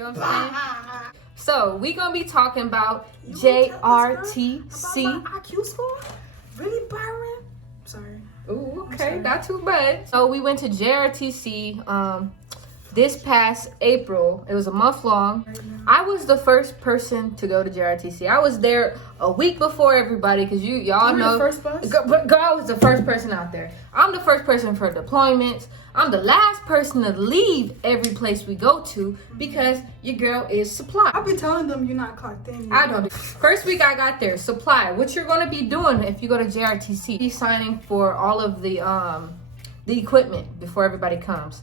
You know what I'm saying? So we gonna be talking about Jrtc. About my IQ score? Really, Byron? Sorry. Ooh, okay, not too bad. So we went to Jrtc this past April. It was a month long. I was the first person to go to Jrtc. I was there a week before everybody because y'all know. The first bus? Girl, I was the first person out there. I'm the first person for deployments. I'm the last person to leave every place we go to because your girl is supply. I'll be telling them you're not clocked in. I don't. First week I got there, supply. What you're gonna be doing if you go to Jrtc? Be signing for all of the equipment before everybody comes.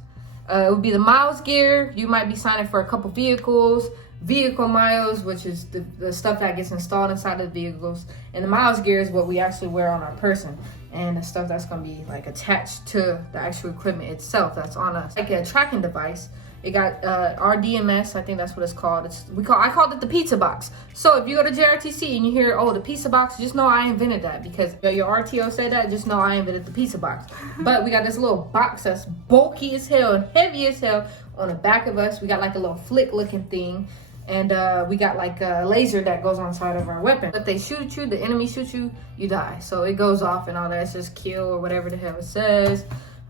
It would be the miles gear. You might be signing for a couple vehicles, vehicle miles, which is the stuff that gets installed inside of the vehicles, and the miles gear is what we actually wear on our person, and the stuff that's going to be like attached to the actual equipment itself that's on us, like a tracking device. It got RDMS, I think that's what it's called. I called it the pizza box. So if you go to Jrtc and you hear, oh, the pizza box, just know I invented that because your RTO said that. Just know I invented the pizza box. But we got this little box that's bulky as hell and heavy as hell on the back of us. We got like a little flick looking thing, and we got like a laser that goes on side of our weapon. If they shoot at you, the enemy shoots you, you die. So it goes off and all that. It's just kill or whatever the hell it says.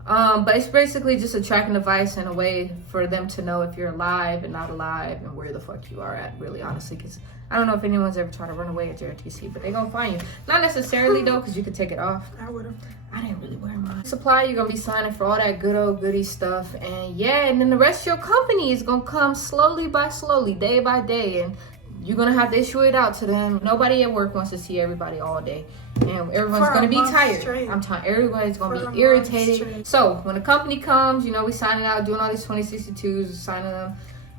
But it's basically just a tracking device and a way for them to know if you're alive and not alive and where the fuck you are at, really, honestly. Because I don't know if anyone's ever tried to run away at Jrtc, but they're going to find you. Not necessarily, though, because you could take it off. I would have. I didn't really wear mine. Supply, you're going to be signing for all that good old goody stuff. And yeah, and then the rest of your company is going to come slowly by slowly, day by day. And you're going to have to issue it out to them. Nobody at work wants to see everybody all day. And everyone's going to be tired. Straight. I'm telling everybody's going to be irritated. So when the company comes, you know, we signing out, doing all these 2062s, signing them.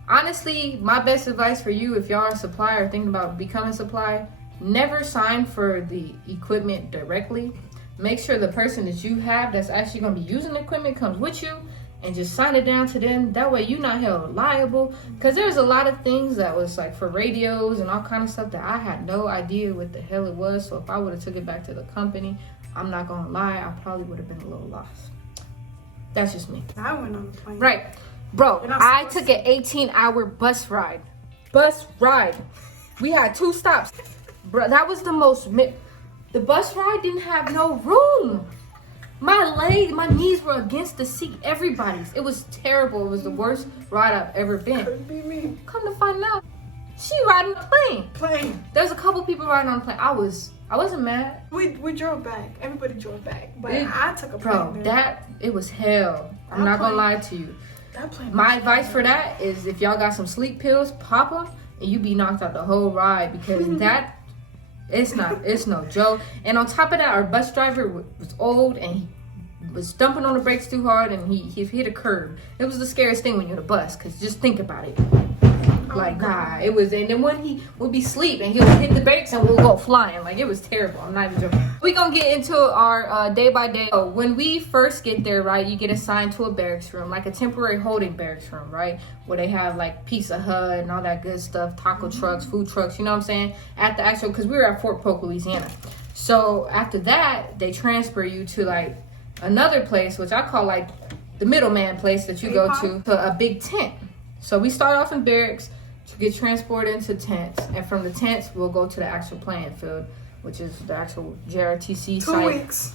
Honestly, my best advice for you, if y'all are a supplier or thinking about becoming a supplier, never sign for the equipment directly. Make sure the person that you have that's actually going to be using the equipment comes with you, and just sign it down to them. That way you're not held liable. Because there's a lot of things that was like for radios and all kind of stuff that I had no idea what the hell it was. So if I would have took it back to the company, I'm not going to lie, I probably would have been a little lost. That's just me. I went on the plane. Right. Bro, I took an 18-hour bus ride. We had 2 stops. Bro, that was the most... The bus ride didn't have no room. My knees were against the seat. Everybody's. It was terrible. It was the worst ride I've ever been. Could be me. Come to find out, she riding the plane. There's a couple people riding on the plane. I wasn't mad. We drove back. Everybody drove back. But I took a plane. Bro, it was hell. I'm not gonna lie to you. That plane. My advice for that is if y'all got some sleep pills, pop them, and you be knocked out the whole ride because it's no joke. And on top of that, our bus driver was old and he was dumping on the brakes too hard, and he hit a curb. It was the scariest thing when you're in a bus, because just think about it. Like, nah, it was. And then when he would be asleep and he would hit the brakes and we'll go flying. Like, it was terrible. I'm not even joking. We're gonna get into our day by day. So when we first get there, right, you get assigned to a barracks room, like a temporary holding barracks room, right, where they have like Pizza Hut and all that good stuff, taco trucks, food trucks, you know what I'm saying, at the actual, because we were at Fort Polk, Louisiana. So after that, they transfer you to like another place, which I call like the middleman place that you go to a big tent. So we start off in barracks to get transported into tents, and from the tents we'll go to the actual playing field, which is the actual Jrtc site. 2 weeks.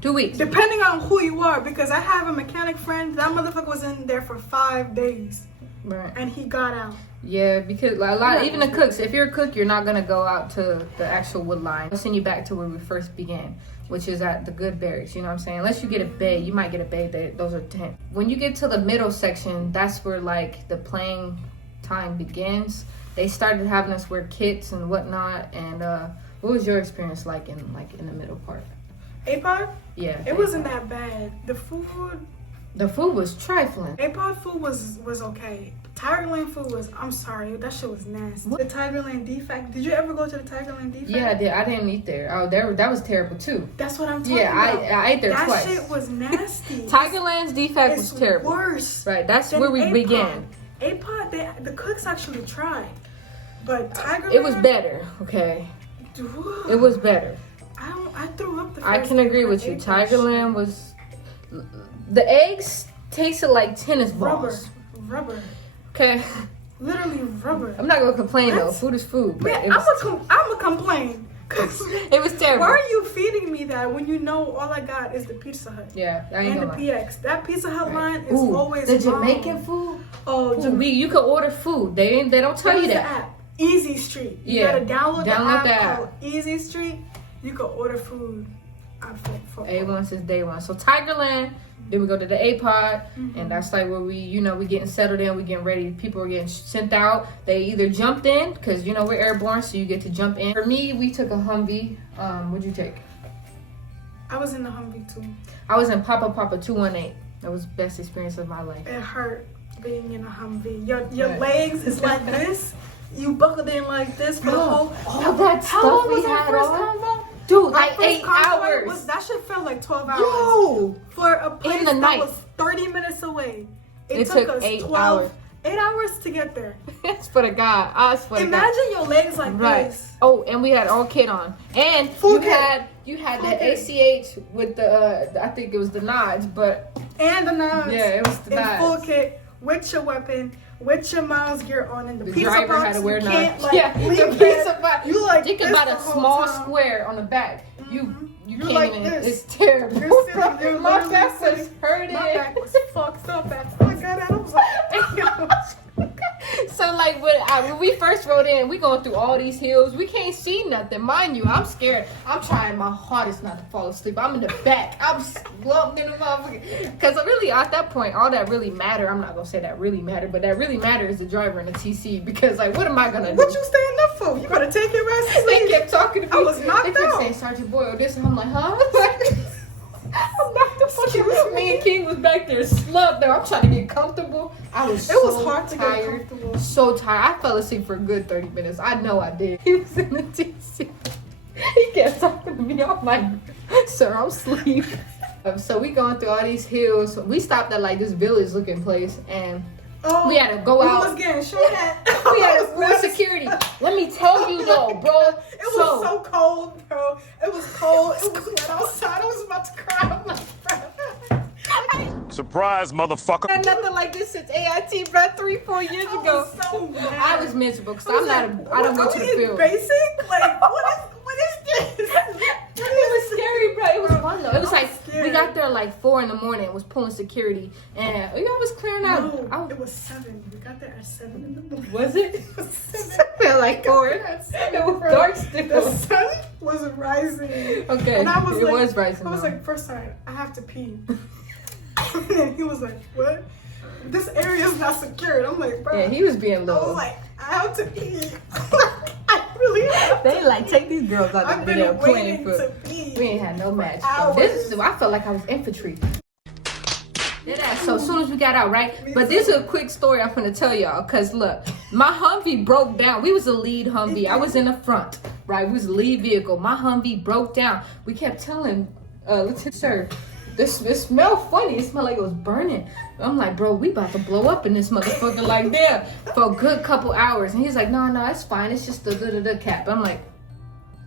2 weeks. Depending on who you are, because I have a mechanic friend, that motherfucker was in there for 5 days. Right. And he got out. Yeah, because like, a lot, even the cooks, if you're a cook, you're not going to go out to the actual wood line. I'll send you back to where we first began, which is at the good barracks, you know what I'm saying? Unless you get a bay, you might get a bay, those are tent. When you get to the middle section, that's where like the playing time begins. They started having us wear kits and whatnot, and what was your experience like in the middle part? APOD? Yeah. It wasn't that bad. The food was trifling. APOD food was okay. Tigerland food was, I'm sorry, that shit was nasty. What? The Tigerland defect. Did you ever go to the Tigerland defect? Yeah, I did. I didn't eat there. Oh, that was terrible too. That's what I'm talking about. Yeah, I ate there twice. That shit was nasty. Tigerland's defect was terrible. Worse. Right, that's where we began. APOD, the cooks actually tried, but Tigerland. It was better. Okay. Dude, it was better. I threw up the first I can agree with you. Tigerland was. The eggs tasted like tennis balls. Rubber. Okay. Literally rubber. I'm not gonna complain though. That's- Food is food. But Man, it was, I'm a complain. 'Cause it was terrible. why are you feeding me that when you know all I got is the Pizza Hut Yeah, I ain't and the gonna lie. PX? That Pizza Hut line is Ooh, always the long. Jamaican food. Oh, Ooh, you can order food. They don't tell you There's that. the app, Easy Street. You Yeah. gotta download the Download the app app. called Easy Street. You can order food. For A1 since day one. So Tigerland, then we go to the A-Pod, and that's like where we getting settled in, we getting ready. People are getting sent out. They either jumped in, because, we're airborne, so you get to jump in. For me, we took a Humvee. What'd you take? I was in the Humvee too. I was in Papa 218. That was the best experience of my life. It hurt being in a Humvee. Your Right. legs is like this. You buckled in like this for the whole. All that How stuff long we was our had first on. convo? Dude, Our like first 8 convo hours. that shit felt like 12 hours. Yo! For a place In the that night. was 30 minutes away. It took took us 8 12 hours. 8 hours to get there. That's for the God. I swear to God. Imagine your legs like Right. this. Oh, and we had all kit on, and Full you kit. had Full the kit. ACH with the I think it was the nods, but And the knives. yeah, it was the in full nods. kit with your weapon, with your Miles gear on, and the, The pizza driver box. had to wear you can't, knives. like, Yeah, leave the that. pizza box. You like Think this about the a whole small time. square on the back. You You're can't like even. this. It's terrible. You're sitting- you're My literally back was sitting- hurting. My back was fucked up after I got out. I was like, So like when we first rode in, we going through all these hills. We can't see nothing, mind you. I'm scared. I'm trying my hardest not to fall asleep. I'm in the back. I'm slumped in the motherfucker. Because really, at that point, all that really matter. I'm not gonna say that really matter, but that really matter is the driver and the TC. Because like, what am I gonna do? what you staying up for? You better take your ass to They sleep. kept talking to me. I was knocked They kept out. saying Sergeant Boyle this, and I'm like, huh? I'm knocked the fuck Excuse out. Me and King was back there slumped there. I'm trying to get comfortable. I was It was hard to get tired. comfortable. So tired. I fell asleep for a good 30 minutes. I know I did. He was in the TC. He kept talking to me. I'm like, sir, I'm asleep. So we going through all these hills. We stopped at like this village looking place, and Oh, we had to go we out. was getting shot at. We had I to was full mad as- security. Let me tell you though, bro. It was so cold, bro. It was cold. It was wet outside. I was about to cry. I'm like, bro. Surprise, motherfucker. Had nothing like this since AIT, bro, 3-4 years I ago. was so mad. I was miserable because I was I'm not. I don't go are to the we in field. Basic? Like, what is this? It was scary, bro. It was fun though. It was I like was scared. we got there like 4 a.m. It was pulling security, and I was clearing out. No, it was 7. We got there at 7 in the morning. Was it? It was 7. I felt like 4. At 7, It was bro. dark The still. sun was rising. Okay, And I was it like, was rising. I was though. like, first time, I have to pee. And he was like, what? This area is not secured. I'm like, bro. Yeah, he was being I was low. like, I have to pee. I really have to They like take these girls out I've of been there playing waiting for. to pee. We ain't had no match. Bro. hours. This is. I felt like I was infantry. So as soon as we got out, right? But this is a quick story I'm gonna tell y'all. Cause look, my Humvee broke down. We was the lead Humvee. I was in the front, right? We was the lead vehicle. My Humvee broke down. We kept telling, Lieutenant Sir, this smelled funny. It smelled like it was burning. I'm like, bro, we about to blow up in this motherfucker like that for a good couple hours. And he's like, no, it's fine. It's just the da cap. I'm like,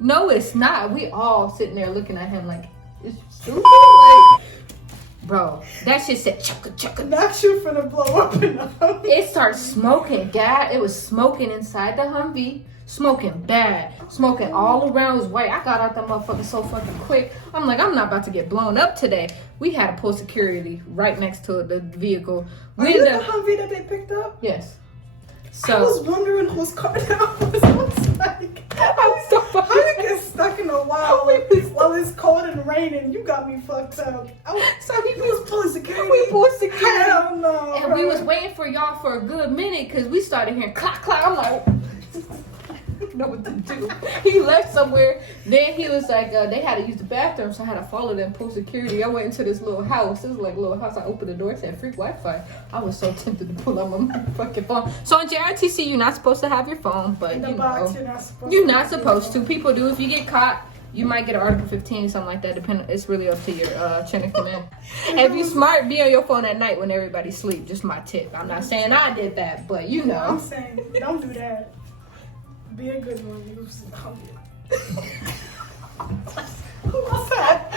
no, it's not. We all sitting there looking at him like, it's stupid. Like, bro, that shit said chugga. Not you finna blow up in the Humvee. It started smoking, God. It was smoking inside the Humvee. Smoking bad. Smoking all around. It was white. I got out that motherfucker so fucking quick. I'm like, I'm not about to get blown up today. We had to pull security right next to the vehicle. Are We you ended the up- Humvee that they picked up? Yes. I was So, wondering whose car that was. I was like, how you get stuck in a while while it's cold and raining? You got me fucked up. so he was pulling security. We pulled security. Hell no. And bro. we was waiting for y'all for a good minute because we started hearing clack, clack. I'm like, I don't know what to do. He left somewhere. Then he was like, they had to use the bathroom, so I had to follow them, pull security. I went into this little house. It was like a little house. I opened the door. It said free Wi-Fi. I was so tempted to pull out my fucking phone. So in Jrtc, you're not supposed to have your phone, but in the you box, know, you're not supposed you're not supposed to. People do. If you get caught, you might get an Article 15, something like that. Depending, it's really up to your chain of command. If you smart, be on your phone at night when everybody's asleep. Just my tip. I'm not saying I did that, but you I'm know. saying, don't do that. Be a good one. Use the Humvee. What's that?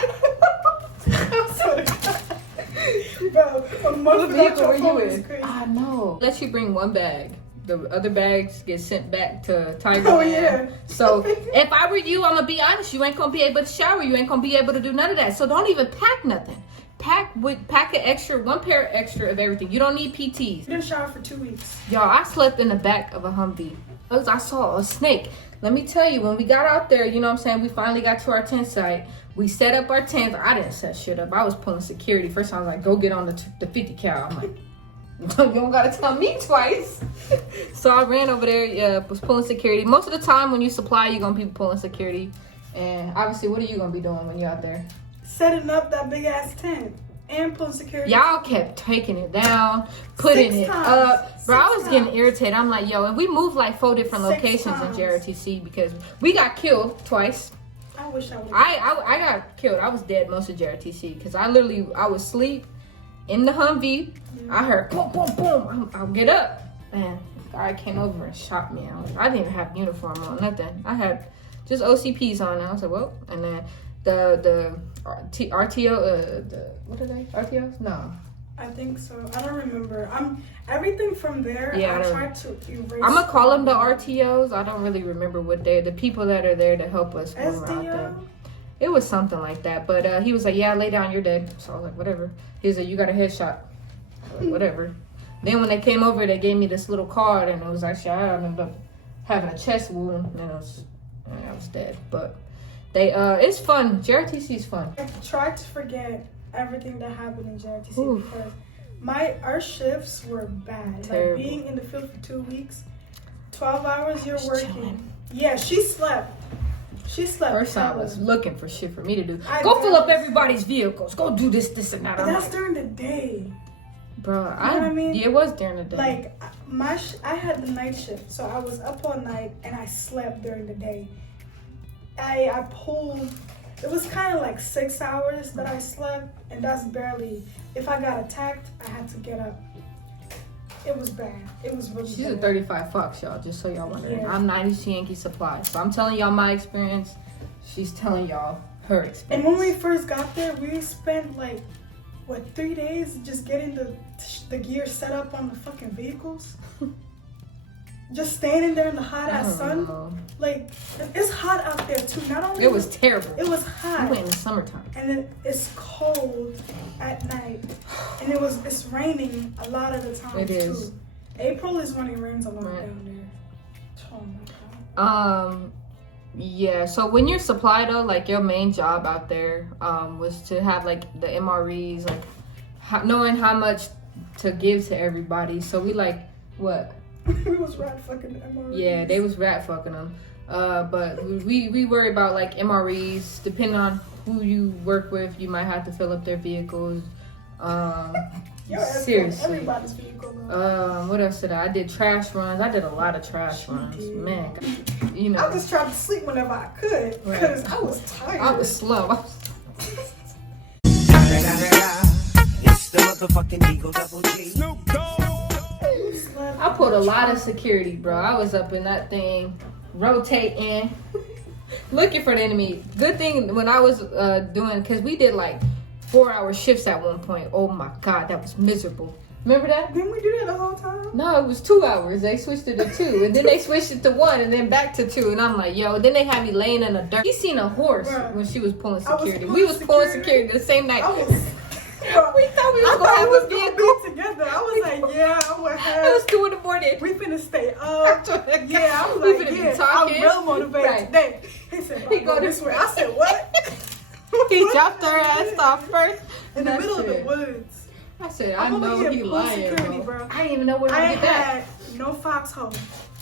I'm sorry. Bro, a month What without vehicle your were you phone is in? crazy. I know. Let you bring one bag. The other bags get sent back to Tiger. Oh yeah. So if I were you, I'm gonna be honest. You ain't gonna be able to shower. You ain't gonna be able to do none of that. So don't even pack nothing. Pack an extra, one pair extra of everything. You don't need PTs. Didn't shower for 2 weeks. Y'all, I slept in the back of a Humvee. I saw a snake. Let me tell you, when we got out there, you know what I'm saying, we finally got to our tent site. We set up our tent. I didn't set shit up. I was pulling security. First I was like, go get on the 50 cal. I'm like, you don't gotta tell me twice. So I ran over there, was pulling security. Most of the time when you supply, you're gonna be pulling security. And obviously, what are you gonna be doing when you're out there? Setting up that big ass tent and pulling security. Y'all kept taking it down, putting it up. Bro, I was getting irritated. I'm like, yo, and we moved like 4 different locations in Jrtc because we got killed twice. I wish I would. I got killed. I was dead most of Jrtc because I would sleep in the Humvee. I heard boom, boom, boom. I'll get up. Man, the guy came over and shot me. I didn't even have uniform on, nothing. I had just OCPs on. And I was like, well, and then the RTO, what are they? RTOs? No. I think so. I don't remember. Everything from there. Yeah, I tried to erase. I'm gonna call them the RTOs. I don't really remember what the people that are there to help us when we're out there. It was something like that. But he was like, yeah, lay down, you're dead. So I was like, whatever. He was like, you got a headshot. Like, whatever. Then when they came over, they gave me this little card, and it was actually, I ended up having a chest wound, and I was dead. But it's fun. Jrtc is fun. I tried to forget everything that happened in Jrtc Oof. because our shifts were bad. Terrible. Like being in the field for 2 weeks, 12 hours you're working. Chilling. Yeah, she slept. First time I was looking for shit for me to do. I Go fill up guess. everybody's vehicles. Go do this, and that. But I'm that's like, during the day. bro, You know what I mean? Yeah, it was during the day. Like I had the night shift, so I was up all night and I slept during the day. I pulled. It was kind of like 6 hours that I slept, and that's barely. If I got attacked, I had to get up. It was bad. It was really She's bad. a 35 Fox, y'all, just so y'all wondering. Yeah. I'm 90 Yankee Supply. So I'm telling y'all my experience. She's telling y'all her experience. And when we first got there, we spent like, 3 days just getting the gear set up on the fucking vehicles? Just standing there in the hot ass sun. know. Like, it's hot out there too. Not only It was terrible. it was We hot. went in the summertime. And then it's cold at night, and it's raining a lot of the time It is. too. April is when it rains a lot Right. down there. Oh my god. Yeah. So when you're supply though, like your main job out there, was to have like the MREs, like knowing how much to give to everybody. So we like what? We was rat fucking MREs. Yeah, they was rat fucking them. But we worry about like MREs. Depending on who you work with, you might have to fill up their vehicles. Your ass Seriously. fucked everybody's vehicle. Though. What else did I did trash runs. I did a lot of trash She runs. did. Man, you know. I just tried to sleep whenever I could because I was tired. I was slow. It's the motherfucking Eagle Double G. Snoop Dogg. I pulled a lot of security, bro. I was up in that thing, rotating, looking for the enemy. Good thing when I was doing, because we did like 4-hour shifts at one point. Oh my God, that was miserable. Remember that? Didn't we do that the whole time? No, it was 2 hours. They switched it to 2, and then they switched it to 1, and then back to 2. And I'm like, yo. Then they had me laying in the dirt. He seen a horse Bruh. when she was pulling I was security. pulling We was pulling security. security the same night. I was. We thought we was gonna have a vehicle. Be together. I was like, yeah, I would have. It was 2 in the morning. We finna stay up. Yeah, I was We like, finna be yeah, talking. I'm real motivated Right. today. He said, He go go this way. I said, what? He dropped her ass off first. In the That's middle of it. the woods. I said, I I'm over know here he full lying, security, bro. bro. I didn't even know where to I get back. had no foxhole.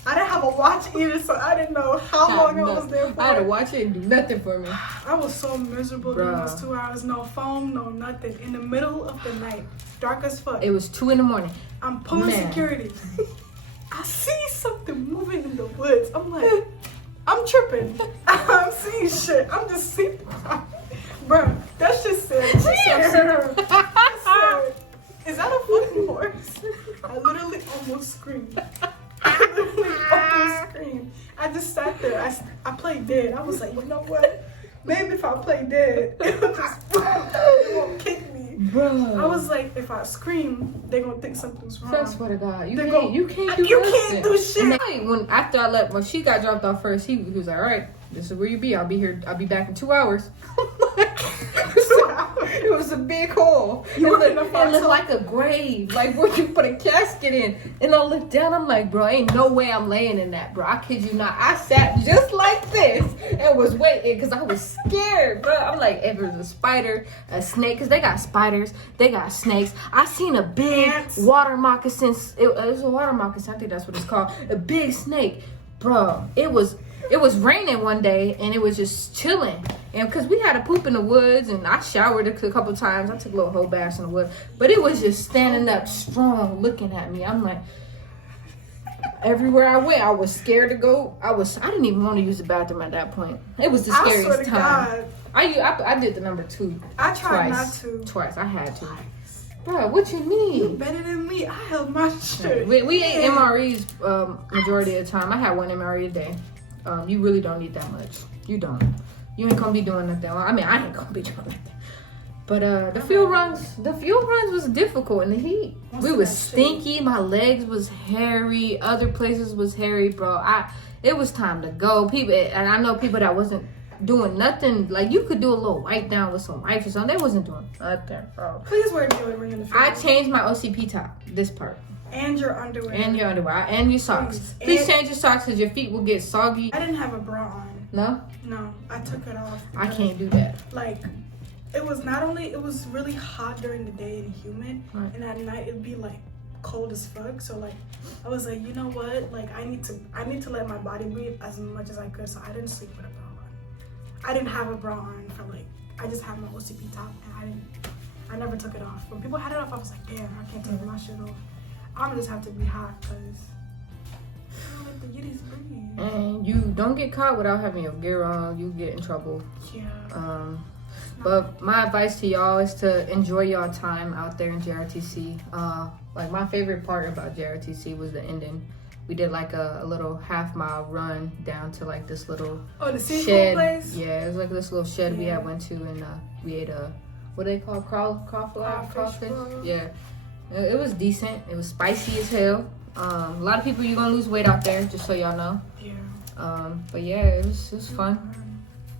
I didn't have a watch either, so I didn't know how long I was there for. I had to watch it and do nothing for me. I was so miserable during Bruh. those 2 hours. No phone, no nothing. In the middle of the night. Dark as fuck. It was 2 in the morning. I'm pulling Man. security. I see something moving in the woods. I'm like, I'm tripping. I'm seeing shit. I'm just seeing. Bro, that shit said. She said, is that a fucking horse? I literally almost screamed. I literally almost screamed. I just sat there. I played dead. I was like, you know what? Maybe if I play dead, it won't kick me. Bro. I was like, if I scream, they're gonna think something's wrong. I swear to God, you They can't, go, you can't do you nothing. can't do shit. And then, when she got dropped off first, he was like, all right, this is where you be. I'll be here. I'll be back in 2 hours. It was a big hole. It looked like a grave, like where you put a casket in. And I looked down, I'm like, bro, ain't no way I'm laying in that, bro. I kid you not. I sat just like this and was waiting because I was scared, bro. I'm like, if there's a spider, a snake, because they got spiders, they got snakes. I seen a big water moccasin. It was a water moccasin. I think that's what it's called. A big snake, bro. It was raining one day and it was just chilling. And because we had to poop in the woods and I showered a couple times. I took a little whole bath in the woods. But it was just standing up strong looking at me. I'm like, everywhere I went, I was scared to go. I didn't even want to use the bathroom at that point. It was the scariest time. I did the number 2. I tried twice. not to. Twice. I had to. Bro, what you mean? You better than me. I held my shit. We ate MREs majority of the time. I had 1 MRE a day. You really don't need that much. You don't. You ain't gonna be doing nothing. I mean, I ain't gonna be doing nothing. But the fuel runs was difficult in the heat. We was stinky. My legs was hairy. Other places was hairy, bro. It was time to go. People, and I know people that wasn't doing nothing. Like you could do a little wipe down with some wipes or something. They wasn't doing nothing, bro. Please wear jewelry in the field. I changed my OCP top. This part. And your underwear. And your underwear. And your socks. Please change your socks because your feet will get soggy. I didn't have a bra on. No? No, I took it off. I can't do that. Like, it was really hot during the day and humid. Right. And at night it'd be like cold as fuck. So like, I was like, you know what? Like, I need to let my body breathe as much as I could. So I didn't sleep with a bra on. I didn't have a bra on for like, I just had my OCP top and I never took it off. When people had it off, I was like, damn, I can't take my shit off. I'm gonna just have to be hot because I don't let the Yiddies breathe. And you don't get caught without having your gear on. You get in trouble. Yeah. But my advice to y'all is to enjoy y'all time out there in Jrtc. Like my favorite part about Jrtc was the ending. We did like a little half-mile run down to like this little the seafood shed. place? Yeah, it was like this little shed we had went to, and we ate what do they call crawfish? Yeah. It was decent. It was spicy as hell. A lot of people, you're gonna lose weight out there, just so y'all know. Yeah. But yeah, it was fun.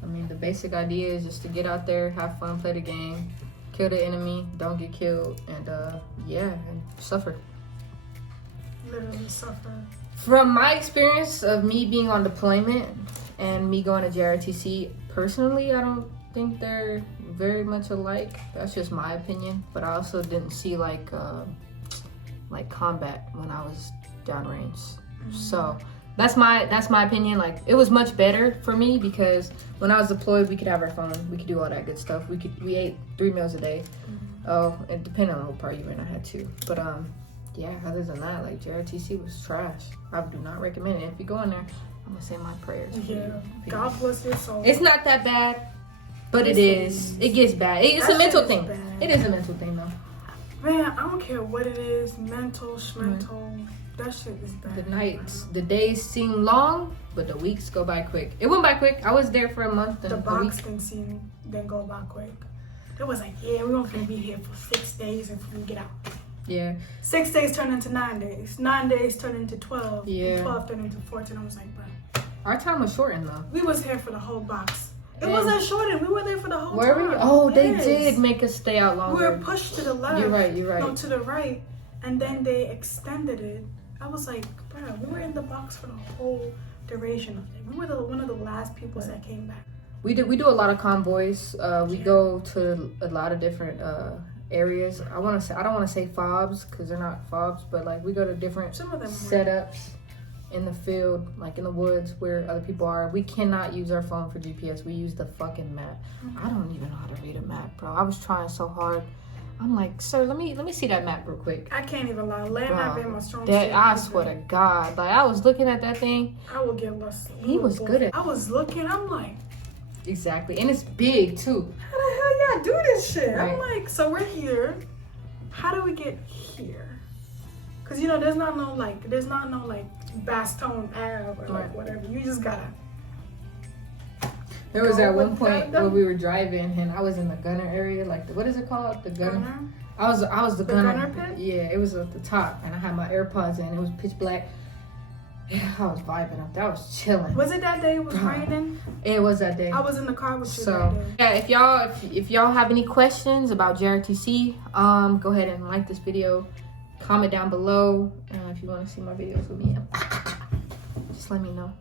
I mean, the basic idea is just to get out there, have fun, play the game, kill the enemy, don't get killed, and and suffer. Literally suffer. From my experience of me being on deployment and me going to Jrtc, personally, I don't think they're very much alike. That's just my opinion. But I also didn't see like combat when I was downrange. So that's my opinion. Like it was much better for me because when I was deployed, we could have our phone, we could do all that good stuff. We ate 3 meals a day. Oh, it depended on what part you were in. I had 2. But yeah, other than that, like Jrtc was trash. I do not recommend it. If you go in there, I'm gonna say my prayers. Yeah. God bless your soul. It's not that bad, but it is. It gets bad. It's a mental thing. It is a mental thing though. Man, I don't care what it is, mental, schmental, that shit is bad. The days seem long, but the weeks go by quick. It went by quick. I was there for a month and the box didn't go by quick. It was like, yeah, we're gonna be here for 6 days and we get out. Yeah. 6 days turned into 9 days. 9 days turned into 12. Yeah. And 12 turned into 14. I was like, bro. Our time was shortened though. We was here for the whole box. It wasn't shortened. We were there for the whole time. Were we? Oh, yes. They did make us stay out longer. We were pushed to the left. You're right. No, to the right. And then they extended it. I was like, bro, we were in the box for the whole duration of it. We were one of the last people that came back. We do a lot of convoys. We go to a lot of different areas. I don't want to say fobs because they're not fobs, but like we go to different setups in the field, like in the woods where other people are. We cannot use our phone for GPS. We use the fucking map. I don't even know how to read a map, bro. I was trying so hard. I'm like, sir, let me see that map real quick. I can't even lie. Land map ain't my strong suit. I swear to God, like I was looking at that thing. I would get lost. He was good at. I was looking. I'm like. Exactly, and it's big too. How the hell y'all do this shit? Right. I'm like, so we're here. How do we get here? Cause you know, there's not no Bastogne Ave or like whatever. You just gotta. There was go at one with point the- where we were driving and I was in the gunner area, like what is it called? The gunner. I was the gunner. gunner pit? Yeah, it was at the top, and I had my AirPods in. It was pitch black. Yeah, I was vibing up. That was chilling. Was it that day it was raining? It was that day. I was in the car with you that So day. yeah, if y'all have any questions about Jrtc, go ahead and like this video, comment down below, and if you want to see my videos with me, just let me know.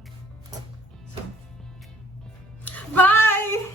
Bye!